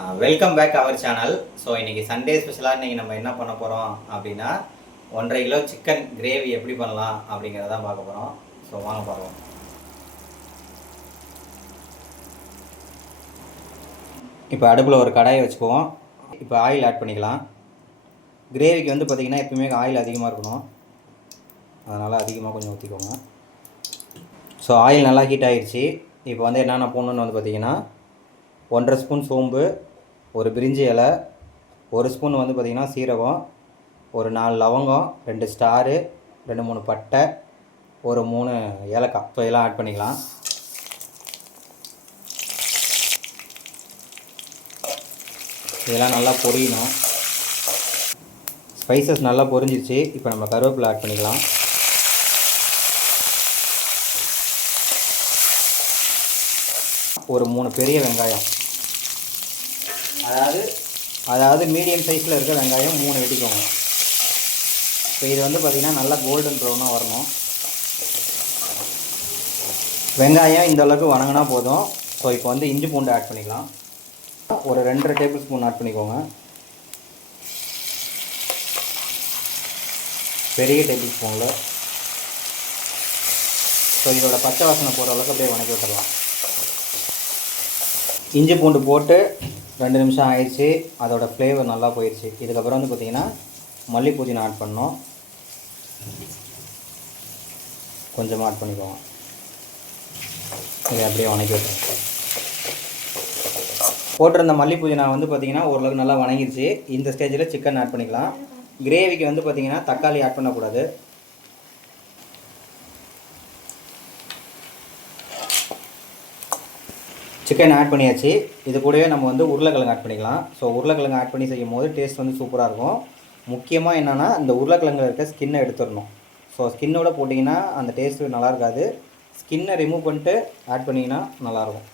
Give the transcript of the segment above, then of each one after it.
Welcome back our channel. So இன்றைக்கி Sunday ஸ்பெஷலாக இன்றைக்கி நம்ம என்ன பண்ண போகிறோம் அப்படின்னா 1.5 கிலோ சிக்கன் கிரேவி எப்படி பண்ணலாம் அப்படிங்கிறதான் பார்க்க போகிறோம். ஸோ வாங்க பார்க்கலாம். இப்போ அடுப்பில் ஒரு கடாயை வச்சுக்குவோம். இப்போ ஆயில் ஆட் பண்ணிக்கலாம். கிரேவிக்கு வந்து பார்த்திங்கன்னா எப்பவுமே ஆயில் அதிகமாக இருக்கணும், அதனால் அதிகமாக கொஞ்சம் ஊற்றிக்கோங்க. ஸோ ஆயில் நல்லா ஹீட் ஆகிடுச்சு. இப்போ வந்து என்னென்ன போடணுன்னு வந்து பார்த்திங்கன்னா 1.5 ஸ்பூன் சோம்பு, ஒரு பிரிஞ்சி இலை, 1 ஸ்பூன் வந்து பார்த்திங்கன்னா சீரகம், ஒரு 4 லவங்கம், 2 ஸ்டாரு, 2-3 பட்டை, ஒரு 3 ஏலக்காய். ஸோ இதெல்லாம் ஆட் பண்ணிக்கலாம். இதெல்லாம் நல்லா பொரியணும். ஸ்பைசஸ் நல்லா பொரிஞ்சிருச்சு. இப்போ நம்ம கருவேப்பிலை ஆட் பண்ணிக்கலாம். ஒரு 3 பெரிய வெங்காயம், அதாவது மீடியம் சைஸில் இருக்க வெங்காயம் 3 வெட்டிக்கோங்க. இப்போ இது வந்து பார்த்திங்கன்னா நல்லா கோல்டன் ப்ரௌனாக வரணும். வெங்காயம் இந்த அளவுக்கு வணங்கினா போதும். ஸோ இப்போ வந்து இஞ்சி பூண்டு ஆட் பண்ணிக்கலாம். ஒரு 2.5 டேபிள் ஸ்பூன் ஆட் பண்ணிக்கோங்க. பெரிய டேபிள் ஸ்பூனில். ஸோ இதோட பச்சை வாசனை போகிற அளவுக்கு அப்படியே வணக்கி விட்டுடலாம். இஞ்சி பூண்டு போட்டு 2 நிமிஷம் ஆயிடுச்சு. அதோட ஃப்ளேவர் நல்லா போயிடுச்சு. இதுக்கப்புறம் வந்து பார்த்திங்கன்னா மல்லி புதினா ஆட் பண்ணோம். கொஞ்சமாக ஆட் பண்ணிக்கோங்க. இதை அப்படியே வணக்கி விட்டுருங்க. போட்டிருந்த மல்லி புதினா வந்து பார்த்திங்கன்னா ஓரளவுக்கு நல்லா வணங்கிடுச்சு. இந்த ஸ்டேஜில் சிக்கன் ஆட் பண்ணிக்கலாம். கிரேவிக்கு வந்து பார்த்திங்கன்னா தக்காளி ஆட் பண்ணக்கூடாது. சிக்கன் ஆட் பண்ணியாச்சு. இது கூடவே நம்ம வந்து உருளைக்கிழங்கு ஆட் பண்ணிக்கலாம். ஸோ உருளைக்கிழங்கு ஆட் பண்ணி செய்யும் போது டேஸ்ட் வந்து சூப்பராக இருக்கும். முக்கியமாக என்னென்னா இந்த உருளைக்கிழங்கில் இருக்க ஸ்கின்னை எடுத்துடணும். ஸோ ஸ்கின்னோட போட்டிங்கன்னா அந்த டேஸ்ட்டு நல்லா இருக்காது. ஸ்கின்னை ரிமூவ் பண்ணிட்டு ஆட் பண்ணிங்கன்னா நல்லாயிருக்கும்.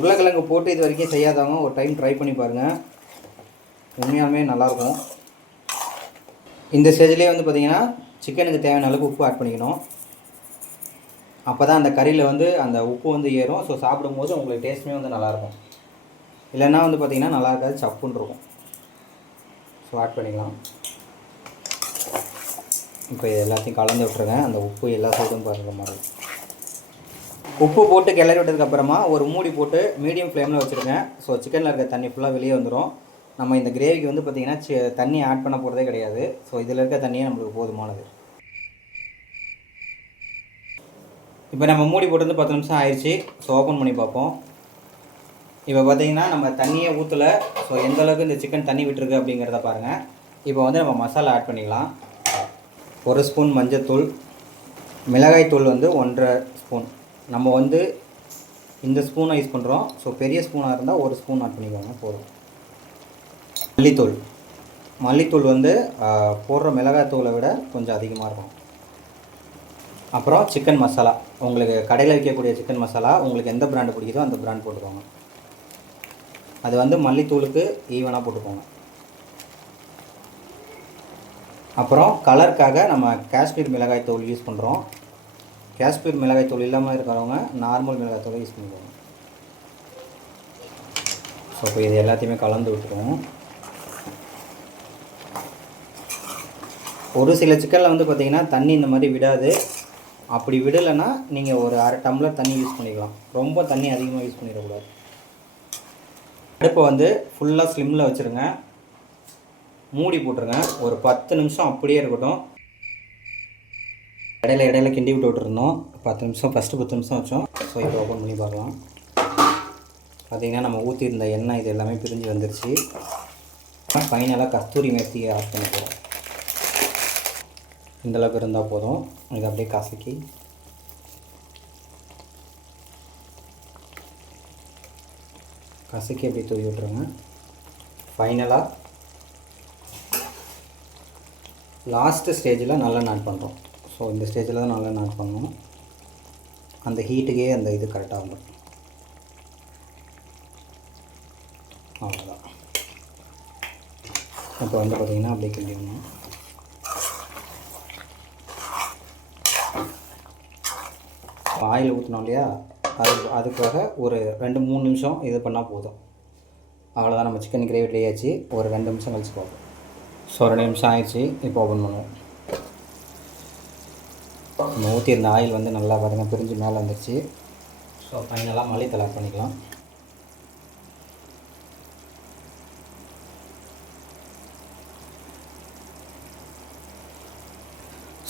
உருளைக்கிழங்கு போட்டு இது வரைக்கும் செய்யாதவங்க ஒரு டைம் ட்ரை பண்ணி பாருங்கள். உண்மையாலுமே நல்லாயிருக்கும். இந்த ஸ்டேஜ்லேயே வந்து பார்த்திங்கன்னா சிக்கனுக்கு தேவையான அளவுக்கு உப்பு ஆட் பண்ணிக்கணும். அப்போ தான் அந்த கறியில் வந்து அந்த உப்பு வந்து ஏறும். ஸோ சாப்பிடும்போது உங்களுக்கு டேஸ்ட்டுமே வந்து நல்லாயிருக்கும். இல்லைன்னா வந்து பார்த்திங்கன்னா நல்லா இருக்காது, சப்புன்னு இருக்கும். ஸோ ஆட் பண்ணிக்கலாம். இப்போ இது எல்லாத்தையும் கலந்து விட்டுருங்க. அந்த உப்பு எல்லா சைடும் பாருற மாதிரி. உப்பு போட்டு கிளறி விட்டதுக்கப்புறமா ஒரு மூடி போட்டு மீடியம் ஃப்ளேமில் வச்சுருங்க. ஸோ சிக்கனில் இருக்க தண்ணி ஃபுல்லாக வெளியே வந்துடும். நம்ம இந்த கிரேவிக்கு வந்து பார்த்திங்கன்னா தண்ணி ஆட் பண்ண போகிறதே கிடையாது. ஸோ இதில் இருக்க தண்ணியே நம்மளுக்கு போதுமானது. இப்போ நம்ம மூடி போட்டு வந்து 10 நிமிஷம் ஆயிடுச்சு. ஸோ ஓப்பன் பண்ணி பார்ப்போம். இப்போ பார்த்திங்கன்னா நம்ம தண்ணியே ஊற்றலை. ஸோ எந்தளவுக்கு இந்த சிக்கன் தண்ணி விட்டுருக்கு அப்படிங்கிறத பாருங்கள். இப்போ வந்து நம்ம மசாலா ஆட் பண்ணிக்கலாம். 1 ஸ்பூன் மஞ்சத்தூள், மிளகாய்த்தூள் வந்து 1.5 ஸ்பூன். நம்ம வந்து இந்த ஸ்பூனை யூஸ் பண்ணுறோம். ஸோ பெரிய ஸ்பூனாக இருந்தால் 1 ஸ்பூன் ஆட் பண்ணிக்கோங்க, போதும். மல்லித்தூள் வந்து போடுற மிளகாய்த்தூளை விட கொஞ்சம் அதிகமாக இருக்கும். அப்புறம் சிக்கன் மசாலா, உங்களுக்கு கடையில் விற்கக்கூடிய சிக்கன் மசாலா உங்களுக்கு எந்த பிராண்டு பிடிக்குதோ அந்த பிராண்ட் போட்டுக்கோங்க. அது வந்து மல்லித்தூளுக்கு ஈவனாக போட்டுக்கோங்க. அப்புறம் கலருக்காக நம்ம காஷ்மீர் மிளகாய்த்தூள் யூஸ் பண்ணுறோம். காஷ்மீர் மிளகாய்த்தூள் இல்லாமல் இருக்கிறவங்க நார்மல் மிளகாய்த்தூளை யூஸ் பண்ணிக்கோங்க. ஸோ இப்போ இது எல்லாத்தையுமே கலந்து விட்டுருவோம். ஒரு சில சிக்கனில் வந்து பார்த்திங்கன்னா தண்ணி இந்த மாதிரி விடாது. அப்படி விடலைன்னா நீங்கள் ஒரு 1/2 டம்ளர் தண்ணி யூஸ் பண்ணிக்கலாம். ரொம்ப தண்ணி அதிகமாக யூஸ் பண்ணிடக்கூடாது. அடுப்பை வந்து ஃபுல்லாக ஸ்லிம்மில் வச்சுருங்க. மூடி போட்டுருங்க. ஒரு 10 நிமிஷம் அப்படியே இருக்கட்டும். இடையில கிண்டி விட்டுருந்தோம். 10 நிமிஷம், ஃபஸ்ட்டு 10 நிமிஷம் வச்சோம். ஸோ இதை ஓப்பன் பண்ணி பார்க்கலாம். பார்த்திங்கன்னா நம்ம ஊற்றிருந்த எண்ணெய் இது எல்லாமே பிரிஞ்சு வந்துருச்சு. ஃபைனலாக கஸ்தூரி மேத்தி ஆட் பண்ணி போகிறோம். இந்தளவுக்கு இருந்தால் போதும். இதை அப்படியே கசக்கி அப்படியே தூவி விட்டுருங்க. ஃபைனலாக லாஸ்ட்டு ஸ்டேஜில் நல்லெண்ணெய் ஆட் பண்ணுறோம். ஸோ இந்த ஸ்டேஜில் தான் நல்லெண்ணெய் ஆட் பண்ணணும். அந்த ஹீட்டுக்கே அந்த இது கரெக்டாக வந்துடும். அவ்வளோதான். இப்போ வந்து பார்த்திங்கன்னா அப்படியே கிண்டிடணும். ஆயில் ஊற்றினோம் இல்லையா, அதுக்காக ஒரு 2-3 நிமிஷம் இது பண்ணால் போதும். அவ்வளோதான், நம்ம சிக்கன் கிரேவி ரெடி ஆச்சு. ஒரு 2 நிமிஷம் கழிச்சு பார்ப்போம். ஸோ 2 நிமிஷம் ஆயிடுச்சு. இப்போ ஓப்பன் பண்ணுவோம். நம்ம ஊற்றியிருந்த ஆயில் வந்து நல்லா பாருங்கள் பிரிஞ்சு மேலே வந்துடுச்சு. ஸோ ஃபைனலாக மல்லித்தலை ஆட் பண்ணிக்கலாம்.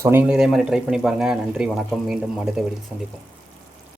ஸோ நீங்களும் இதே மாதிரி ட்ரை பண்ணி பாருங்கள். நன்றி, வணக்கம். மீண்டும் அடுத்த வீடியோவில் சந்திப்போம்.